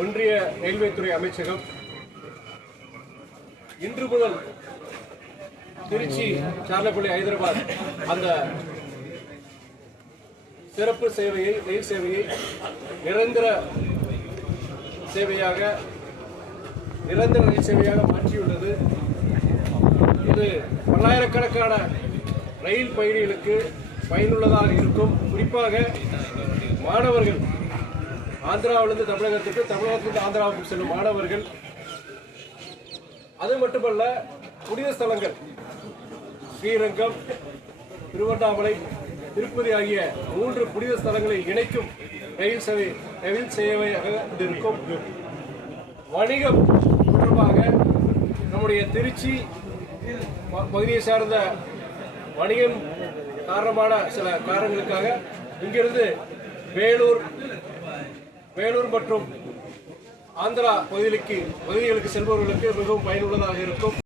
ஒன்றிய ரயில்வே துறை அமைச்சகம் இன்று முதல் திருச்சி, சார்லப்பள்ளி, ஹைதராபாத் அந்த சிறப்பு சேவையை, ரயில் சேவையை நிரந்தர ரயில் சேவையாக மாற்றியுள்ளது. இது பல்லாயிரக்கணக்கான ரயில் பயணிகளுக்கு பயனுள்ளதாக இருக்கும். குறிப்பாக மாணவர்கள், ஆந்திராவிலிருந்து தமிழகத்துக்கு, தமிழகத்திலிருந்து ஆந்திராவுக்கு செல்லும் மாணவர்கள், அது மட்டுமல்ல புனித ஸ்தலங்கள் ஸ்ரீரங்கம், திருவண்ணாமலை, திருப்பதி ஆகிய 3 புனித ஸ்தலங்களை இணைக்கும் ரயில் சேவையாக இருக்கும். வணிகம் தொடர்பாக நம்முடைய திருச்சி பகுதியை சார்ந்த வணிகம் காரணமான சில காரணங்களுக்காக இங்கிருந்து வேலூர் மற்றும் ஆந்திரா பகுதிகளுக்கு செல்பவர்களுக்கு மிகவும் பயனுள்ளதாக இருக்கும்.